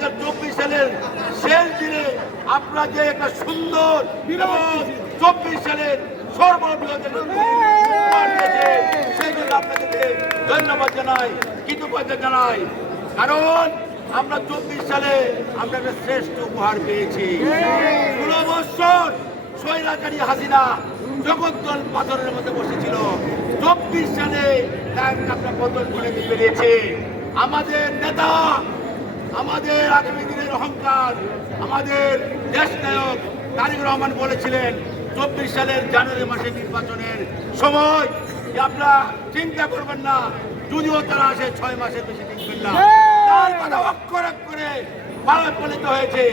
চব্বিশ সালের শেষ দিনে আপনারা যে একটা সুন্দর চব্বিশ সালের ধন্যবাদ জানাই জানাই। কারণ আমরা চব্বিশ সালে শ্রেষ্ঠ উপহার পেয়েছি। জগদ্দল পাথরের মধ্যে বসেছিল। চব্বিশ সালে আপনার পতন করে বেরিয়েছে আমাদের নেতা আমাদের আগামী দিনের অহংকার, আমাদের দেশ নায়ক তারিক রহমান বলেছিলেন, চব্বিশ সালের জানুয়ারি মাসের নির্বাচনের সময়। আপনারা চিন্তা করবেন না, যদিও তারা আসে ছয় মাসের বেশি টিকবেন না। তার কথা অক্ষর করে পালন হয়েছে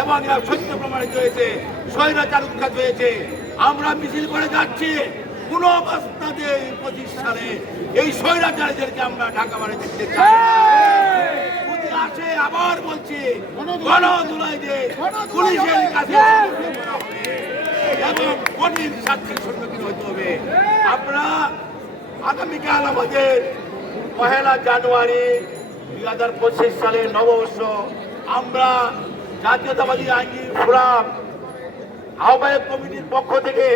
এবং এরা সত্য প্রমাণিত হয়েছে, স্বৈরাচার উৎখাত হয়েছে। আমরা মিছিল করে যাচ্ছি। কোন অবস্থাতে পঁচিশ সালে এই স্বৈরাচারীদেরকে আমরা ঢাকা বাড়ি দেখতে চাই বলছি গণদুলাই যে পুলিশের কাছে এবং কঠিন সম্মুখীন হবে। আমরা আগামীকাল আমাদের পহেলা জানুয়ারি দুই হাজার পঁচিশ সালের নববর্ষ। আমরা জাতীয়তাবাদী আইনজীবী ফোরাম, আহ্বায়ক কমিটির পক্ষ থেকে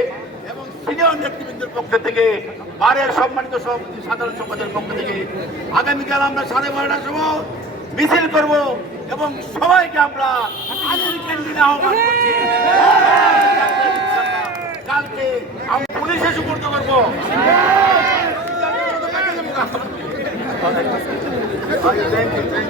এবং সিনিয়র নেতৃবৃন্দের পক্ষ থেকে, বারের সম্মানিত সভাপতি, সাধারণ সম্পাদকের পক্ষ থেকে আগামীকাল আমরা সাড়ে বারোটার সময় মিছিল করব। এবং সবাইকে আমরা আজের দিনে আহ্বান করছি কালকে আমি পুলিশে সুপর্দ করব Thank you.